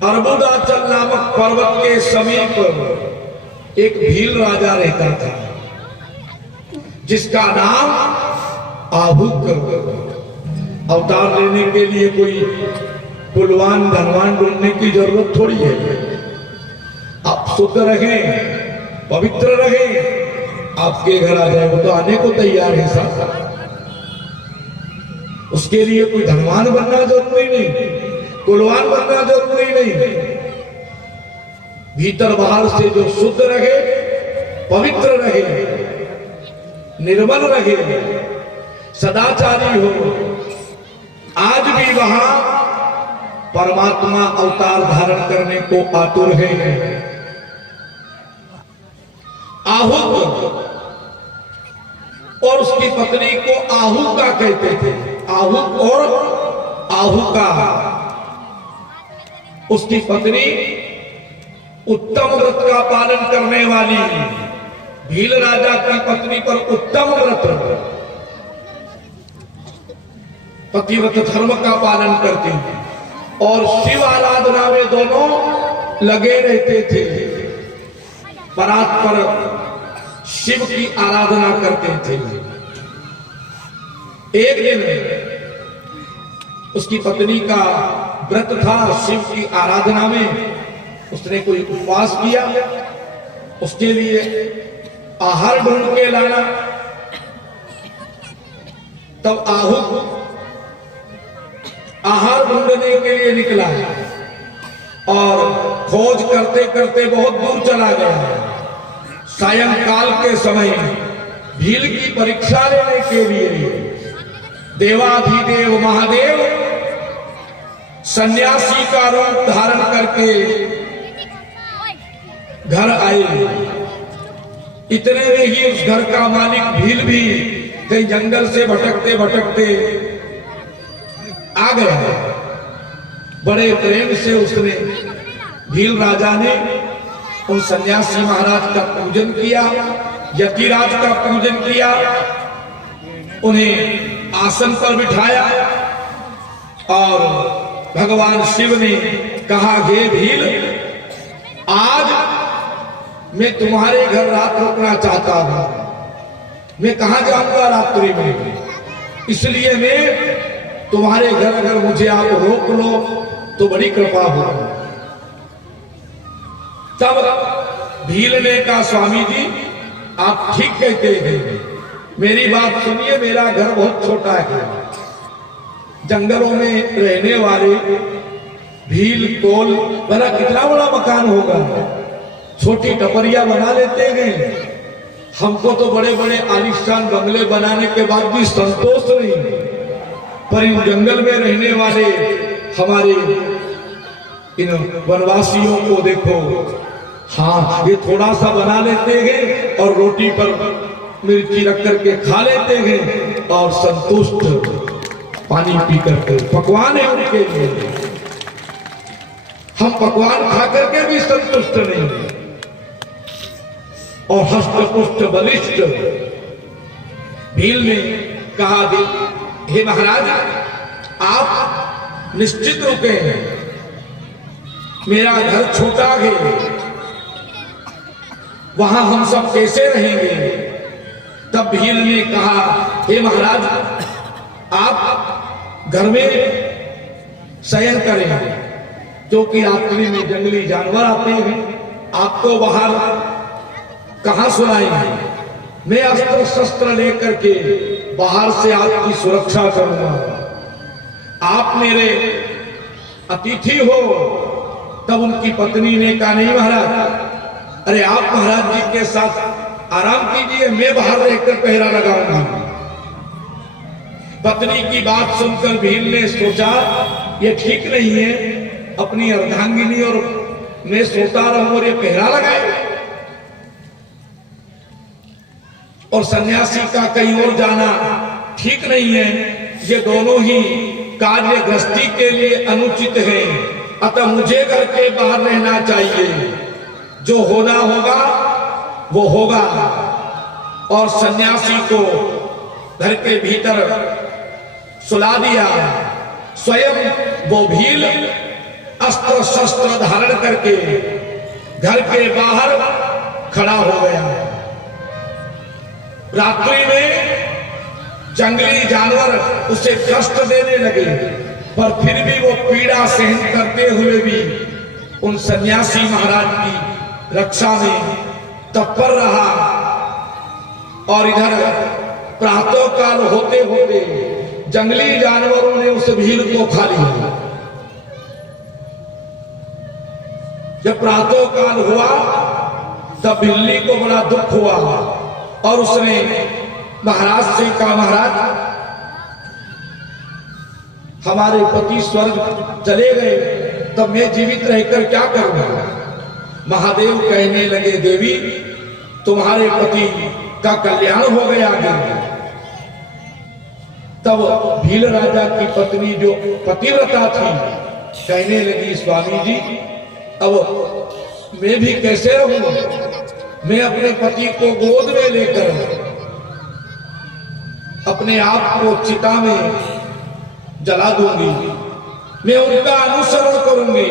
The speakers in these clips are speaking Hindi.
अर्बुदाचल नामक पर्वत के समीप एक भील राजा रहता था, जिसका नाम आहुक। अवतार लेने के लिए कोई कुलवान धनवान ढूंढने की जरूरत थोड़ी है। आप शुद्ध रहें, पवित्र रहें, आपके घर आ जाए, वो तो आने को तैयार है साहब। उसके लिए कोई धनवान बनना जरूरी नहीं, कुलवान बनना जरूरी नहीं। भीतर बाहर से जो शुद्ध रहे, पवित्र रहे, निर्मल रहे, सदाचारी हो, आज भी वहां परमात्मा अवतार धारण करने को आतुर है। आहुक और उसकी पत्नी को आहुका कहते थे। आहुक और आहुका। उसकी पत्नी उत्तम व्रत का पालन करने वाली, भील राजा की पत्नी पर उत्तम व्रत, पतिव्रत धर्म का पालन करती और शिव आराधना में दोनों लगे रहते थे। परात्पर शिव की आराधना करते थे। एक दिन उसकी पत्नी का व्रत था शिव की आराधना में। उसने कोई उपवास किया, उसके लिए आहार ढूंढ के लाना। तब आहुक आहार ढूंढने के लिए निकला और खोज करते करते बहुत दूर चला गया। सायंकाल के समय भील की परीक्षा लेने के लिए देवाधिदेव महादेव सन्यासी का रूप धारण करके घर आए। इतने में ही उस घर का मालिक भील भी कहीं जंगल से भटकते भटकते आ गया। बड़े प्रेम से उसने, भील राजा ने उन सन्यासी महाराज का पूजन किया, यतिराज का पूजन किया, उन्हें आसन पर बिठाया और भगवान शिव ने कहा, हे भील, आज मैं तुम्हारे घर रात रुकना चाहता हूं। मैं कहां जाऊंगा रात्रि में, इसलिए मैं तुम्हारे घर, अगर मुझे आप रोक लो तो बड़ी कृपा हो। तब भील ने कहा, स्वामी जी आप ठीक कहते हैं, मेरी बात सुनिए, मेरा घर बहुत छोटा है। जंगलों में रहने वाले भील कोल बड़ा कितना बड़ा मकान होगा, छोटी टपरिया बना लेते हैं। हमको तो बड़े बड़े आलिशान बंगले बनाने के बाद भी संतोष नहीं, पर इन जंगल में रहने वाले हमारे इन वनवासियों को देखो, हाँ ये थोड़ा सा बना लेते हैं और रोटी पर मिर्ची रख करके खा लेते हैं और संतुष्ट पानी पी करके। पकवान है उनके लिए, हम पकवान खा करके भी संतुष्ट नहीं है। और हष्टपुष्ट बलिष्ठ भील ने कहा, हे महाराज आप निश्चित रुके, मेरा घर छोटा है, वहां हम सब कैसे रहेंगे। तब भील ने कहा, हे महाराज आप घर में शयन करें, क्योंकि रात्रि में जंगली जानवर आते हैं, आपको बाहर कहां सुनाएंगे। मैं अस्त्र शस्त्र लेकर के बाहर से आपकी सुरक्षा करूंगा। आप मेरे अतिथि हो। तब उनकी पत्नी ने कहा, नहीं महाराज, अरे आप महाराज जी के साथ आराम कीजिए, मैं बाहर रहकर पहरा लगाऊंगा। पत्नी की बात सुनकर भील ने सोचा, ये ठीक नहीं है, अपनी अर्धांगिनी और मैं सोता रहूं और ये पहरा लगाए। और सन्यासी का कहीं और जाना ठीक नहीं है, ये दोनों ही कार्य गृहस्थी के लिए अनुचित है। अतः मुझे घर के बाहर रहना चाहिए, जो होना होगा वो होगा। और सन्यासी को घर के भीतर सुला दिया। स्वयं वो भील अस्त्र शस्त्र धारण करके घर के बाहर खड़ा हो गया। रात्रि में जंगली जानवर उसे कष्ट देने लगे, पर फिर भी वो पीड़ा सहन करते हुए भी उन सन्यासी महाराज की रक्षा में तत्पर रहा। और इधर प्रातः काल होते होते जंगली जानवरों ने उस भील को खा लिया। जब प्रातः काल हुआ तब बिल्ली को बड़ा दुख हुआ और उसने महाराज से कहा, महाराज हमारे पति स्वर्ग चले गए, तब मैं जीवित रहकर क्या करूंगा। महादेव कहने लगे, देवी तुम्हारे पति का कल्याण हो गया आगे। तब भील राजा की पत्नी जो पतिव्रता थी कहने लगी, स्वामी जी अब मैं भी कैसे रहूं, मैं अपने पति को गोद में लेकर अपने आप को चिता में जला दूंगी, मैं उनका अनुसरण करूंगी।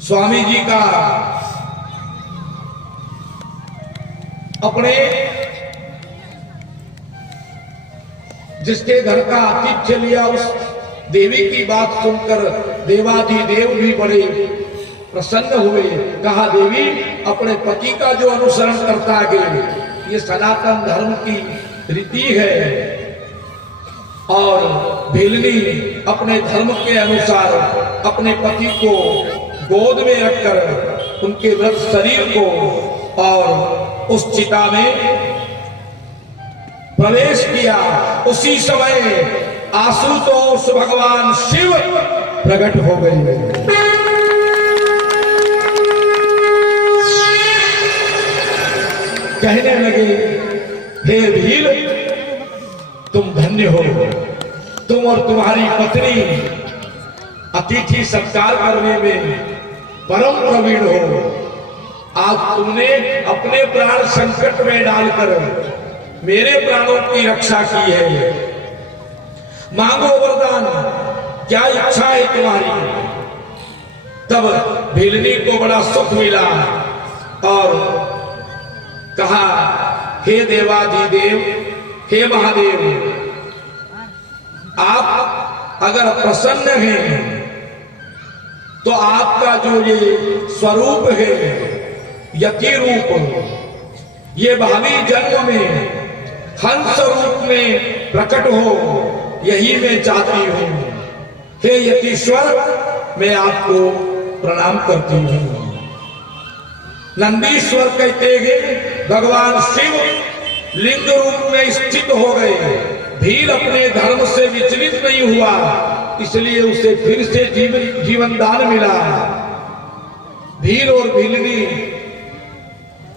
स्वामी जी का अपने जिसके घर का आतिथ्य लिया उस देवी की बात सुनकर देवाधिदेव भी बड़े प्रसन्न हुए। कहा, देवी अपने पति का जो अनुसरण करता है ये सनातन धर्म की रीति है, और भीलनी अपने धर्म के अनुसार अपने पति को गोद में रखकर उनके व्रत शरीर को और उस चिता में प्रवेश किया। उसी समय आशुतोष भगवान शिव प्रकट हो गए। कहने लगे, हे भील तुम धन्य हो, तुम और तुम्हारी पत्नी अतिथि सत्कार करने में परम प्रवीण हो। आज तुमने अपने प्राण संकट में डालकर मेरे प्राणों की रक्षा की है। मांगो वरदान, क्या इच्छा है तुम्हारी। तब भीलनी को बड़ा सुख मिला और कहा, हे देवाधिदेव, हे महादेव, आप अगर प्रसन्न हैं तो आपका जो ये स्वरूप है यति रूप, ये भावी जन्म में हंस रूप में प्रकट हो, यही मैं चाहती हूं। हे यतीश्वर, मैं आपको प्रणाम करती हूं। नंदीश्वर कहते हैं भगवान शिव लिंग रूप में स्थित हो गए। भील अपने धर्म से विचलित नहीं हुआ, इसलिए उसे फिर से जीवन दान मिला। भील और भीलनी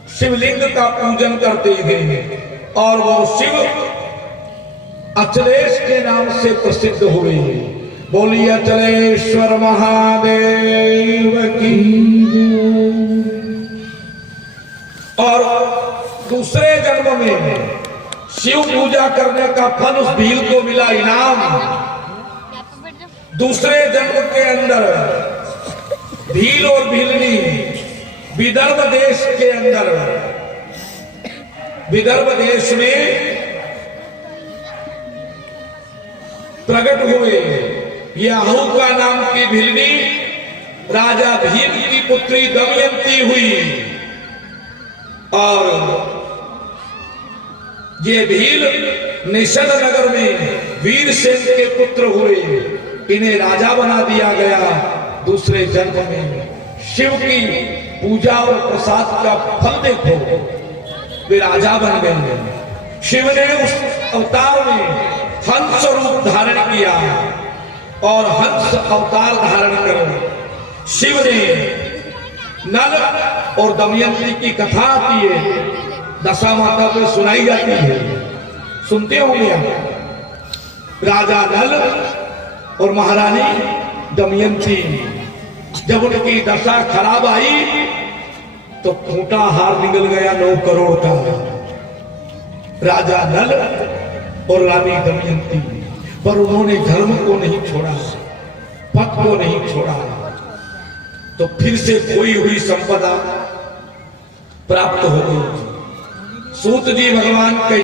शिवलिंग का पूजन करते हैं और वो शिव अचलेश के नाम से प्रसिद्ध हुए। बोलिए अचलेश्वर महादेव की। और दूसरे जन्म में शिव पूजा करने का फल उस भील को मिला इनाम। दूसरे जन्म के अंदर भील और भीलनी विदर्भ देश के अंदर, विदर्भ देश में प्रकट हुए। ये आहूका नाम की भीलनी राजा भीम की पुत्री दमयंती हुई और ये भील निषद नगर में वीरसेन के पुत्र हुए। इन्हें राजा बना दिया गया। दूसरे जन्म में शिव की पूजा और प्रसाद का फल देखो, वे राजा बन गए। शिव ने उस अवतार में हंस रूप धारण किया और हंस अवतार धारण कर शिव ने नल और दमयंती की कथा आती है, दशा माता पे सुनाई जाती है, सुनते होंगे आप। राजा नल और महारानी दमयंती, जब उनकी दशा खराब आई तो खूंटा हार निकल गया 9 करोड़ का। राजा नल और रानी दमयंती, पर उन्होंने धर्म को नहीं छोड़ा। पथ को नहीं छोड़ा तो फिर से खोई हुई संपदा प्राप्त हो गई। सूत जी भगवान